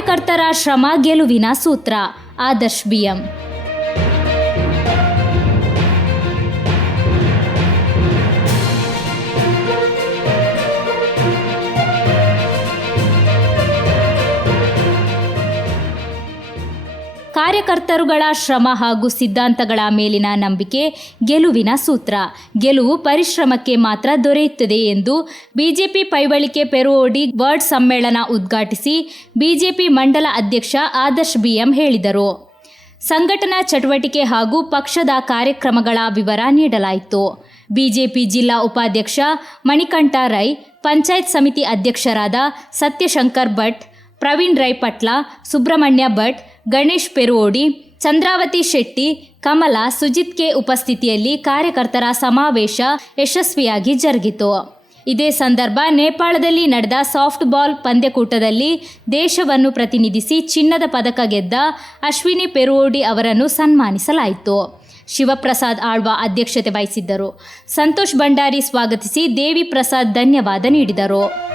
ಕಾರ್ಯಕರ್ತರ ಶ್ರಮ ಗೆಲುವಿನ ಸೂತ್ರ. ಆದರ್ಶ್ ಬಿಎಂ. ಕಾರ್ಯಕರ್ತರುಗಳ ಶ್ರಮ ಹಾಗೂ ಸಿದ್ಧಾಂತಗಳ ಮೇಲಿನ ನಂಬಿಕೆ ಗೆಲುವಿನ ಸೂತ್ರ. ಗೆಲುವು ಪರಿಶ್ರಮಕ್ಕೆ ಮಾತ್ರ ದೊರೆಯುತ್ತದೆ ಎಂದು ಬಿಜೆಪಿ ಪೈವಳಿಕೆ ಪೆರುವೋಡಿ ವರ್ಡ್ ಸಮ್ಮೇಳನ ಉದ್ಘಾಟಿಸಿ ಬಿಜೆಪಿ ಮಂಡಲ ಅಧ್ಯಕ್ಷ ಆದರ್ಶ್ ಬಿಎಂ ಹೇಳಿದರು. ಸಂಘಟನಾ ಚಟುವಟಿಕೆ ಹಾಗೂ ಪಕ್ಷದ ಕಾರ್ಯಕ್ರಮಗಳ ವಿವರ ನೀಡಲಾಯಿತು. ಬಿಜೆಪಿ ಜಿಲ್ಲಾ ಉಪಾಧ್ಯಕ್ಷ ಮಣಿಕಂಠ ರೈ, ಪಂಚಾಯತ್ ಸಮಿತಿ ಅಧ್ಯಕ್ಷರಾದ ಸತ್ಯಶಂಕರ್ ಭಟ್, ಪ್ರವೀಣ್ ರೈ ಪಟ್ಲ ಸುಬ್ರಹ್ಮಣ್ಯ ಭಟ್ ಗಣೇಶ್ ಪೆರುವೋಡಿ ಚಂದ್ರಾವತಿ ಶೆಟ್ಟಿ, ಕಮಲ ಸುಜಿತ್ ಕೆ ಉಪಸ್ಥಿತಿಯಲ್ಲಿ ಕಾರ್ಯಕರ್ತರ ಸಮಾವೇಶ ಯಶಸ್ವಿಯಾಗಿ ಜರುಗಿತು. ಇದೇ ಸಂದರ್ಭ ನೇಪಾಳದಲ್ಲಿ ನಡೆದ ಸಾಫ್ಟ್ಬಾಲ್ ಪಂದ್ಯಕೂಟದಲ್ಲಿ ದೇಶವನ್ನು ಪ್ರತಿನಿಧಿಸಿ ಚಿನ್ನದ ಪದಕ ಗೆದ್ದ ಅಶ್ವಿನಿ ಪೆರುವೋಡಿ ಅವರನ್ನು ಸನ್ಮಾನಿಸಲಾಯಿತು. ಶಿವಪ್ರಸಾದ್ ಆಳ್ವ ಅಧ್ಯಕ್ಷತೆ ವಹಿಸಿದ್ದರು. ಸಂತೋಷ್ ಭಂಡಾರಿ ಸ್ವಾಗತಿಸಿ ದೇವಿ ಪ್ರಸಾದ್ ಧನ್ಯವಾದ ನೀಡಿದರು.